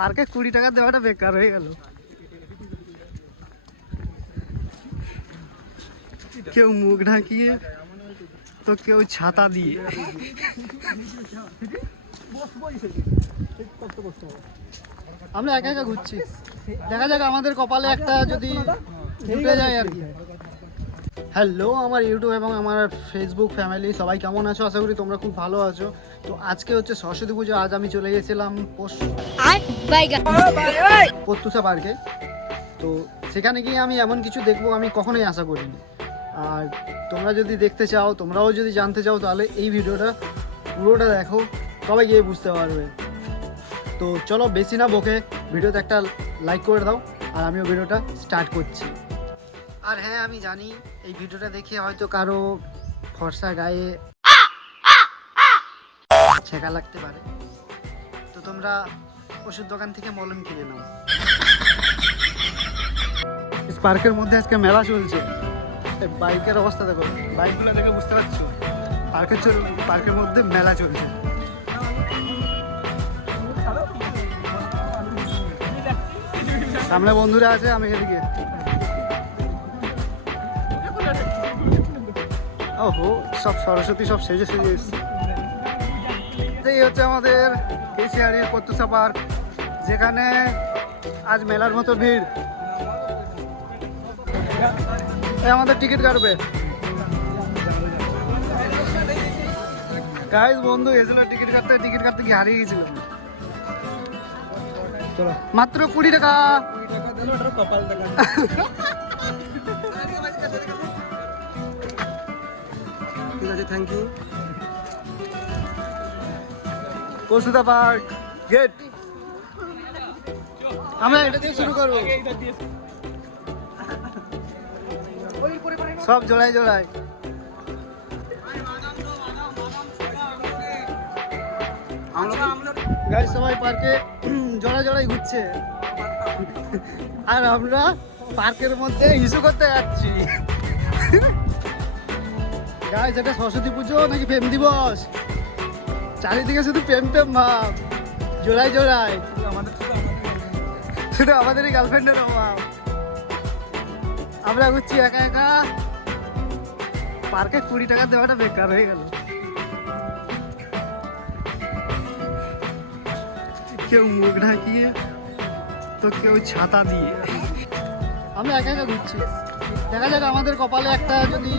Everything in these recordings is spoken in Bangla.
পার্কে 20 টাকা দেওয়াটা বেকার হয়ে গেল। কেউ মুখ ঢাকিয়ে তো কেউ ছাতা দিয়ে। আমরা একা একা ঘুরছি, দেখা যাক আমাদের কপালে একটা যদি জুটে যায় আর কি। হ্যালো আমার ইউটিউব এবং আমার ফেসবুক ফ্যামিলি, সবাই কেমন আছো? আশা করি তোমরা খুব ভালো আছো। তো আজকে হচ্ছে সরস্বতী পুজো। আজ আমি চলে গেছিলাম পত্তুসা পার্কে। তো সেখানে গিয়ে আমি এমন কিছু দেখবো আমি কখনোই আশা করিনি। আর তোমরা যদি দেখতে চাও, তোমরাও যদি জানতে চাও, তাহলে এই ভিডিওটা পুরোটা দেখো, তবে গিয়ে বুঝতে পারবে। তো চলো বেশি না বকে ভিডিওতে একটা লাইক করে দাও, আর আমিও ভিডিওটা স্টার্ট করছি। আর হ্যাঁ, আমি জানি এই ভিডিওটা দেখে হয়তো কারো ফর্সা গায়ে ছেঁকা লাগতে পারে, তো তোমরা ওষুধ দোকান থেকে মলম কিনে নাও। পার্কের মধ্যে আজকে মেলা চলছে। বাইকের অবস্থা দেখো, বাইকগুলো দেখে বুঝতে পারছো পার্কের মধ্যে মেলা চলছে। সামনে বন্ধুরা আছে, আমি এদিকে। ওহো, সব সরস্বতী সব সেজে সেজে এসছে। এই হচ্ছে আমাদের কেশিয়াড়ির পত্তুসা পার্ক, যেখানে আজ মেলার মতো ভিড়। আমাদের টিকিট কাটবে গাইস। বন্ধু এসেছিল টিকিট কাটতে গিয়ে হারিয়ে গেছিল। মাত্র 20 টাকা। ঠিক আছে, থ্যাংক ইউ। পত্তুসা পার্ক গেট। আমরা এটা দিয়ে শুরু করবো। সব জোড়ায় জোড়ায় গাইস, সবাই পার্কে জোড়ায় জোড়ায় ঘুরছে, আর আমরা পার্কের মধ্যে ইস্যু করতে যাচ্ছি। গাইস, এটা সরস্বতী পুজো নাকি প্রেম দিবস? চারিদিকে শুধু প্রেম প্রেম ভাব, জোড়ায় জোড়ায়। শুধু আমাদেরই গার্লফ্রেন্ডের অভাব। আমরা ঘুরছি একা একা। পার্কে 20 টাকা দেওয়াটা বেকার হয়ে গেল। কেউ মুখ ঢাকিয়ে তো কেউ ছাতা দিয়ে। আমরা একা একা ঘুরছি, দেখা যাক আমাদের কপালে একটা যদি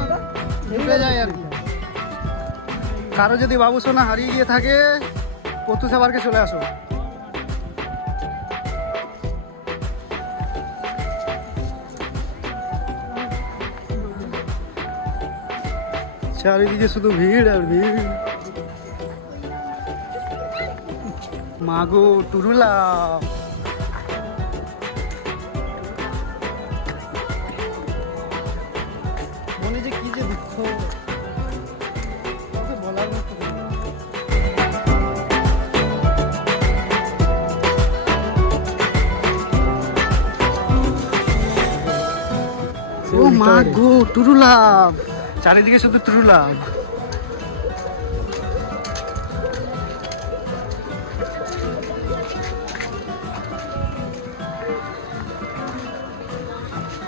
জুটে যায় আর কি। কারো যদি বাবু সোনা হারিয়ে গিয়ে থাকে, পত্তুসা পার্কে চলে আসো। চারিদিকে শুধু ভিড় আর ভিড়। মাগো টুরুলা, মনে যে কি যে দুঃখ, বলার মতো। ও মাগো টুরুলা, চারিদিকে শুধু টুরুলা।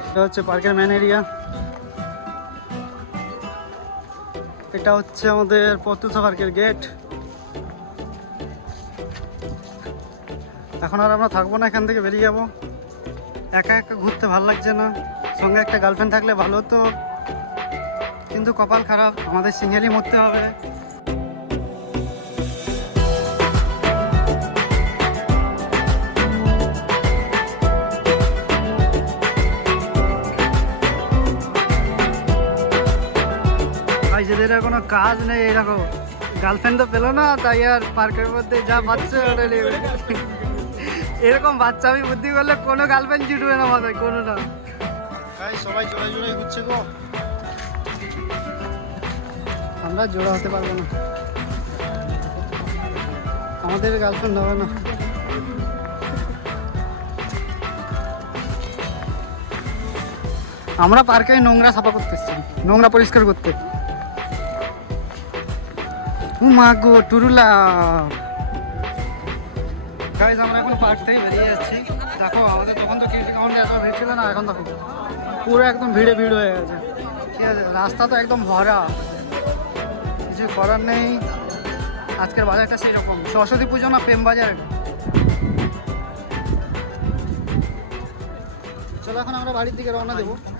এটা হচ্ছে পার্কের মেন এরিয়া। এটা হচ্ছে আমাদের পত্তুসা পার্কের গেট। এখন আর আমরা থাকবো না, এখান থেকে বেরিয়ে যাবো। একা একা ঘুরতে ভালো লাগছে না, সঙ্গে একটা গার্লফ্রেন্ড থাকলে ভালো হতো, কিন্তু কপাল খারাপ, আমাদের সিঙ্গেলই মরতে হবে। ভাই, যেদের কোনো কাজ নেই, এরকম গার্লফ্রেন্ড তো পেলো না, তাই আর পার্কের মধ্যে যা বাচ্চা ওটা নেবে। এরকম বাচ্চা আমি বুদ্ধি করলে কোনো গার্লফ্রেন্ড জুটবে না মাথায়, কোনো না। সবাই জোড়ায় জোড়ায় ঘুরছে গো, আমরা জোড়া হতে পারবো না, আমাদের গার্লফ্রেন্ড হবে না। আমরা পার্কে নোংরা সাফা করতেছি, নোংরা পরিষ্কার করতে। মা গো টুরুলা, গাইজ আমরা এখন পার্ক থেকে বেরিয়ে যাচ্ছি। দেখো আমাদের তখন তো কিনতে কাউন্টে এত ভিড় ছিল না, এখন দেখো পুরো একদম ভিড়ে ভিড় হয়ে গেছে। ঠিক আছে, রাস্তা তো একদম ভরা, কিছু করার নেই। আজকের বাজারটা সেই রকম, সরস্বতী পুজো না প্রেম বাজার এটা। চলো এখন আমরা বাড়ির দিকে রওনা দেবো।